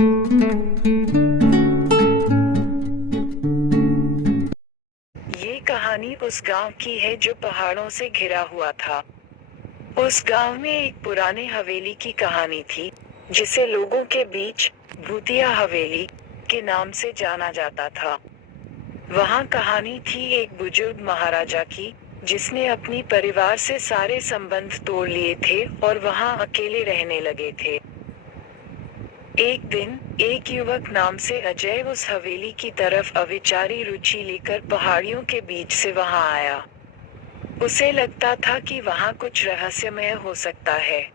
ये कहानी उस गांव की है जो पहाड़ों से घिरा हुआ था। उस गांव में एक पुराने हवेली की कहानी थी, जिसे लोगों के बीच भूतिया हवेली के नाम से जाना जाता था। वहाँ कहानी थी एक बुजुर्ग महाराजा की, जिसने अपनी परिवार से सारे संबंध तोड़ लिए थे और वहाँ अकेले रहने लगे थे। एक दिन एक युवक नाम से अजय उस हवेली की तरफ अविचारी रुचि लेकर पहाड़ियों के बीच से वहां आया। उसे लगता था कि वहां कुछ रहस्यमय हो सकता है।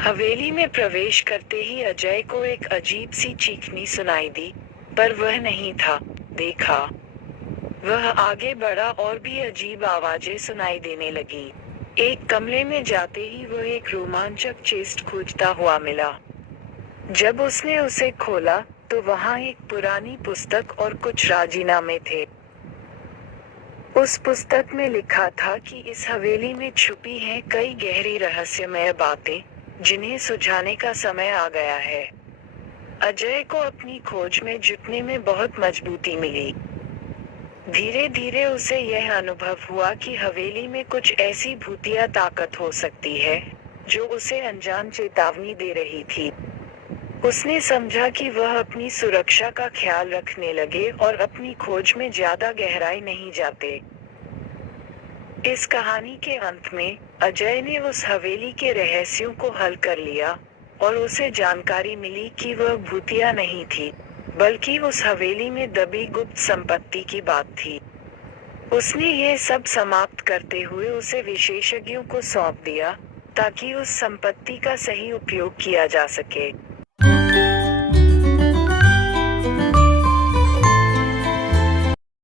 हवेली में प्रवेश करते ही अजय को एक अजीब सी चीखनी सुनाई दी, पर वह नहीं था देखा। वह आगे बढ़ा और भी अजीब आवाजें सुनाई देने लगी। एक कमरे में जाते ही वह एक रोमांचक चेस्ट खोजता हुआ मिला। जब उसने उसे खोला, तो वहां एक पुरानी पुस्तक और कुछ राजीनामे थे। उस पुस्तक में लिखा था कि इस हवेली में छुपी हैं कई गहरी रहस्यमय बातें, जिन्हें सुलझाने का समय आ गया है। अजय को अपनी खोज में जुटने में बहुत मजबूती मिली। धीरे धीरे उसे यह अनुभव हुआ कि हवेली में कुछ ऐसी भूतिया ताकत हो सकती है, जो उसे अनजान चेतावनी दे रही थी। उसने समझा कि वह अपनी सुरक्षा का ख्याल रखने लगे और अपनी खोज में ज्यादा गहराई नहीं जाते। इस कहानी के अंत में अजय ने उस हवेली के रहस्यों को हल कर लिया, और उसे जानकारी मिली कि वह भूतिया नहीं थी, बल्कि उस हवेली में दबी गुप्त संपत्ति की बात थी। उसने यह सब समाप्त करते हुए उसे विशेषज्ञों को सौंप दिया, ताकि उस संपत्ति का सही उपयोग किया जा सके।